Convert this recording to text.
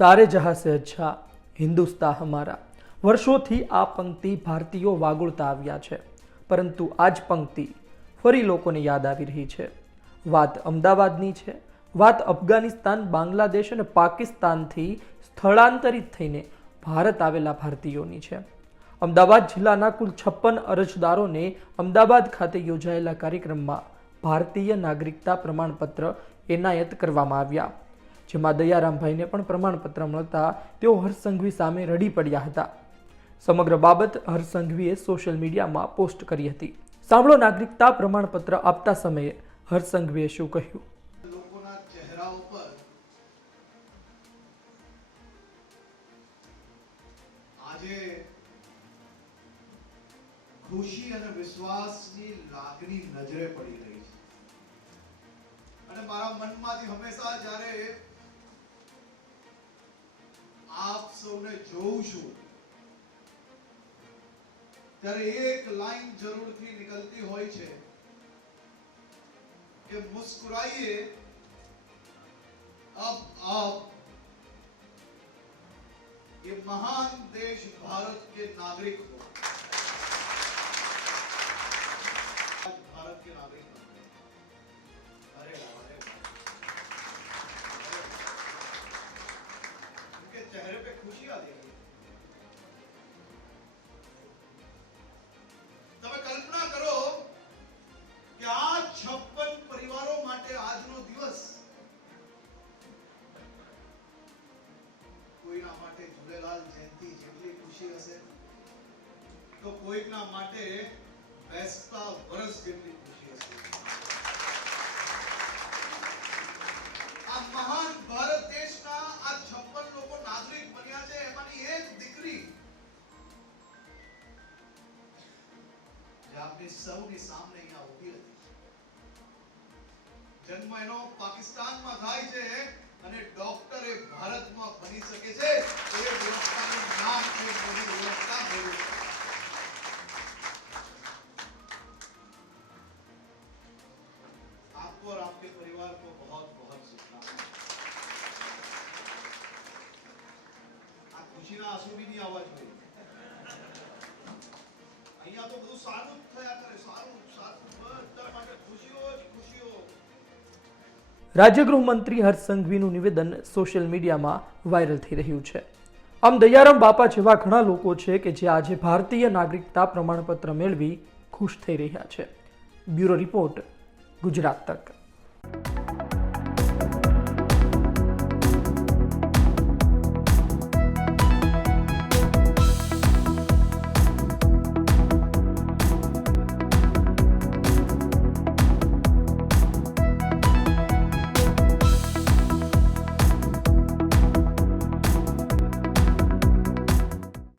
सारे जहां से अच्छा हिंदुस्तान हमारा। વર્ષોથી આ પંક્તિ ભારતીયો વાગોળતા આવ્યા છે, પરંતુ આ જ પંક્તિ ફરી લોકોને યાદ આવી રહી છે। વાત અમદાવાદની છે, વાત અફઘાનિસ્તાન, બાંગ્લાદેશ અને પાકિસ્તાનથી સ્થળાંતરિત થઈને ભારત આવેલા ભારતીયોની છે। અમદાવાદ જિલ્લાના કુલ 56 અરજદારોને અમદાવાદ ખાતે યોજાયેલા કાર્યક્રમમાં ભારતીય નાગરિકતા પ્રમાણપત્ર એનાયત કરવામાં આવ્યા, જેમાં દયારામભાઈને પણ પ્રમાણપત્ર મળતા તેઓ હર્ષ સંઘવી સામે રડી પડ્યા હતા। સમગ્ર બાબત હર્ષ સંઘવીએ સોશિયલ મીડિયામાં પોસ્ટ કરી હતી। સાંભળો નાગરિકતા પ્રમાણપત્ર આપતા સમયે હર્ષ સંઘવીએ શું કહ્યું। લોકોના ચહેરા ઉપર આજે ખુશી અને વિશ્વાસની લાગણી નજરે પડી રહી છે, અને મારા મનમાંથી હંમેશા જ્યારે આપ સૌને જોઉં છું ત્યારે એક લાઈન જરૂરથી નીકળતી હોય છે कि मुस्कुराइए, अब आप ये महान देश भारत के नागरिक हो। आज भारत के नागरिक बन गए। अरे उनके चेहरे पे खुशी आ गई। તમે કલ્પના કરો કે આ 56 પરિવારો માટે આજનો દિવસ કોઈના માટે ઝૂલેલાલ જયંતિ જેટલી ખુશી હશે તો કોઈના માટે બેસતા વર્ષ જેટલી ખુશી હશે। આ મહાન ભારત દેશના આ 56 લોકો નાગરિક બન્યા છે, એમાંની એક દીકરી જે આપની સૌની સામે અહીંયા ઊભી હતી। જન્મ એનો પાકિસ્તાનમાં થાય છે અને ડોક્ટર એ ભારતમાં બની શકે છે। એ વ્યવસ્થાનું નામ છે મોદી વ્યવસ્થા બોલું। आपको और आपके परिवार को बहुत बहुत शुभकामनाएं। આ ખુશીના આંસુ બી નહીં આવવા જોઈએ। અહીંયા તો બધું સારું જ થયા કરે, સારું સારું બધા માટે ખુશીઓ જ ખુશીઓ। રાજ્ય ગૃહમંત્રી હર્ષ સંઘવીનું નિવેદન સોશિયલ મીડિયામાં વાયરલ થઈ રહ્યું છે। આમ દયારામ બાપા જેવા ઘણા લોકો છે કે જે આજે ભારતીય નાગરિકતા પ્રમાણપત્ર મેળવી ખુશ થઈ રહ્યા છે। બ્યુરો રિપોર્ટ, ગુજરાત તક।